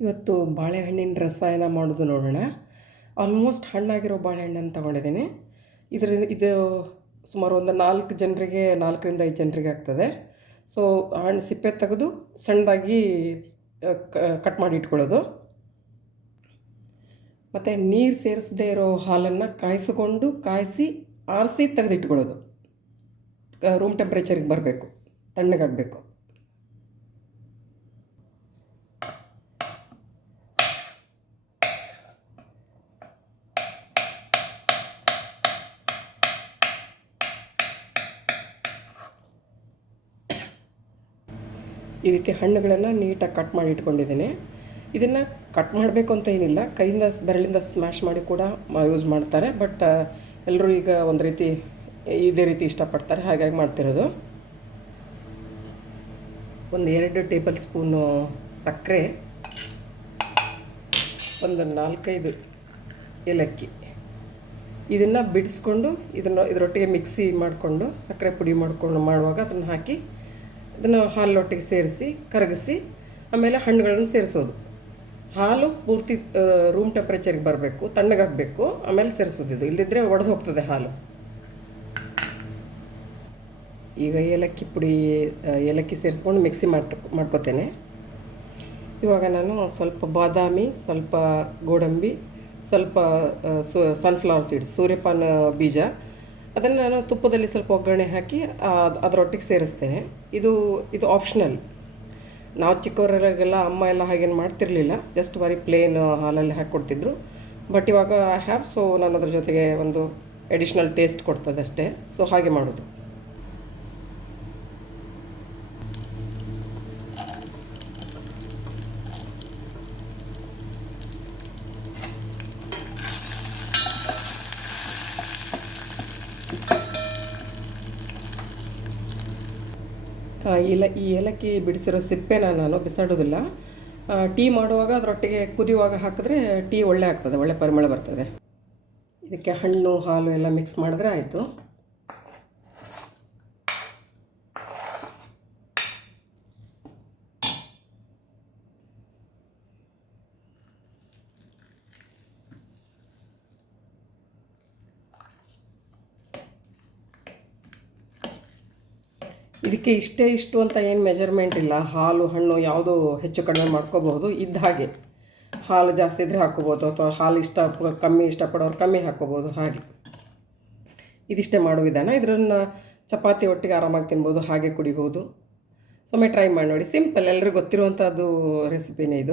ಇವತ್ತು ಬಾಳೆಹಣ್ಣಿನ ರಸಾಯನ ಮಾಡೋದು ನೋಡೋಣ. ಆಲ್ಮೋಸ್ಟ್ ಹಣ್ಣಾಗಿರೋ ಬಾಳೆಹಣ್ಣನ್ನು ತೊಗೊಂಡಿದ್ದೀನಿ. ಇದು ಸುಮಾರು ಒಂದು 4 ಜನರಿಗೆ 4ರಿಂದ 5 ಜನರಿಗೆ ಆಗ್ತದೆ. ಸೊ ಹಣ್ಣು ಸಿಪ್ಪೆ ತೆಗೆದು ಸಣ್ಣದಾಗಿ ಕಟ್ ಮಾಡಿ ಇಟ್ಕೊಳ್ಳೋದು. ಮತ್ತು ನೀರು ಸೇರಿಸದೇ ಇರೋ ಹಾಲನ್ನು ಕಾಯಿಸಿ ಆರಿಸಿ ತೆಗೆದಿಟ್ಕೊಳ್ಳೋದು. ರೂಮ್ ಟೆಂಪ್ರೇಚರಿಗೆ ಬರಬೇಕು, ತಣ್ಣಗಾಗಬೇಕು. ಈ ರೀತಿ ಹಣ್ಣುಗಳನ್ನು ನೀಟಾಗಿ ಕಟ್ ಮಾಡಿ ಇಟ್ಕೊಂಡಿದ್ದೀನಿ. ಇದನ್ನು ಕಟ್ ಮಾಡಬೇಕು ಅಂತ ಏನಿಲ್ಲ, ಕೈಯಿಂದ ಬೆರಳಿಂದ ಸ್ಮ್ಯಾಶ್ ಮಾಡಿ ಕೂಡ ಯೂಸ್ ಮಾಡ್ತಾರೆ. ಬಟ್ ಎಲ್ಲರೂ ಈಗ ಒಂದು ರೀತಿ ಇದೇ ರೀತಿ ಇಷ್ಟಪಡ್ತಾರೆ, ಹಾಗಾಗಿ ಮಾಡ್ತಿರೋದು. ಒಂದು 2 ಟೇಬಲ್ ಸ್ಪೂನು ಸಕ್ಕರೆ, ಒಂದು 4-5 ಏಲಕ್ಕಿ. ಇದನ್ನು ಬಿಡಿಸ್ಕೊಂಡು ಇದರೊಟ್ಟಿಗೆ ಮಿಕ್ಸಿ ಮಾಡಿಕೊಂಡು ಸಕ್ಕರೆ ಪುಡಿ ಮಾಡುವಾಗ ಅದನ್ನು ಹಾಕಿ ಇದನ್ನು ಹಾಲೊಟ್ಟಿಗೆ ಸೇರಿಸಿ ಕರಗಿಸಿ ಆಮೇಲೆ ಹಣ್ಣುಗಳನ್ನು ಸೇರಿಸೋದು. ಹಾಲು ಪೂರ್ತಿ ರೂಮ್ ಟೆಂಪ್ರೇಚರ್ಗೆ ಬರಬೇಕು, ತಣ್ಣಗಾಗಬೇಕು, ಆಮೇಲೆ ಸೇರಿಸೋದು. ಇದು ಇಲ್ಲದಿದ್ದರೆ ಒಡೆದು ಹೋಗ್ತದೆ ಹಾಲು. ಈಗ ಏಲಕ್ಕಿ ಸೇರಿಸ್ಕೊಂಡು ಮಿಕ್ಸಿ ಮಾಡ್ಕೊತೇನೆ. ಇವಾಗ ನಾನು ಸ್ವಲ್ಪ ಬಾದಾಮಿ, ಸ್ವಲ್ಪ ಗೋಡಂಬಿ, ಸ್ವಲ್ಪ ಸನ್ಫ್ಲವರ್ ಸೀಡ್ಸ್, ಸೂರ್ಯಪಾನ ಬೀಜ, ಅದನ್ನು ನಾನು ತುಪ್ಪದಲ್ಲಿ ಸ್ವಲ್ಪ ಒಗ್ಗರಣೆ ಹಾಕಿ ಅದರೊಟ್ಟಿಗೆ ಸೇರಿಸ್ತೇನೆ. ಇದು ಆಪ್ಷನಲ್. ನಾವು ಚಿಕ್ಕವರಿಗೆಲ್ಲ ಅಮ್ಮ ಎಲ್ಲ ಹಾಗೇನು ಮಾಡ್ತಿರಲಿಲ್ಲ, ಜಸ್ಟ್ ಬರೀ ಪ್ಲೇನ್ ಹಾಲಲ್ಲಿ ಹಾಕ್ಕೊಡ್ತಿದ್ರು. ಬಟ್ ಇವಾಗ ಸೊ ನಾನು ಅದ್ರ ಜೊತೆಗೆ ಒಂದು ಎಡಿಷ್ನಲ್ ಟೇಸ್ಟ್ ಕೊಡ್ತದೆ ಅಷ್ಟೇ. ಸೊ ಹಾಗೆ ಮಾಡೋದು. ಈ ಏಲಕ್ಕಿ ಬಿಡಿಸಿರೋ ಸಿಪ್ಪೆನ ನಾನು ಬಿಸಾಡೋದಿಲ್ಲ. ಟೀ ಮಾಡುವಾಗ ಅದರೊಟ್ಟಿಗೆ ಕುದಿಯುವಾಗ ಹಾಕಿದ್ರೆ ಟೀ ಒಳ್ಳೆ ಆಗ್ತದೆ, ಒಳ್ಳೆ ಪರಿಮಳ ಬರ್ತದೆ. ಇದಕ್ಕೆ ಹಣ್ಣು ಹಾಲು ಎಲ್ಲ ಮಿಕ್ಸ್ ಮಾಡಿದ್ರೆ ಆಯಿತು. ಇದಕ್ಕೆ ಇಷ್ಟು ಅಂತ ಏನು ಮೆಜರ್ಮೆಂಟ್ ಇಲ್ಲ. ಹಾಲು ಹಣ್ಣು ಯಾವುದೋ ಹೆಚ್ಚು ಕಡಿಮೆ ಮಾಡ್ಕೋಬಹುದು. ಇದ್ದ ಹಾಗೆ ಹಾಲು ಜಾಸ್ತಿ ಇದ್ದರೆ ಹಾಕ್ಕೋಬೋದು, ಅಥವಾ ಹಾಲು ಕಮ್ಮಿ ಇಷ್ಟಪಡೋರು ಕಮ್ಮಿ ಹಾಕ್ಕೋಬೋದು. ಹಾಗೆ ಇದಿಷ್ಟೇ ಮಾಡೋ ವಿಧಾನ. ಇದನ್ನು ಚಪಾತಿ ಒಟ್ಟಿಗೆ ಆರಾಮಾಗಿ ತಿನ್ಬೋದು, ಹಾಗೆ ಕುಡಿಬೋದು. ಒಮ್ಮೆ ಟ್ರೈ ಮಾಡಿ ನೋಡಿ. ಸಿಂಪಲ್, ಎಲ್ಲರಿಗೂ ಗೊತ್ತಿರುವಂಥದ್ದು ರೆಸಿಪಿನೇ ಇದು.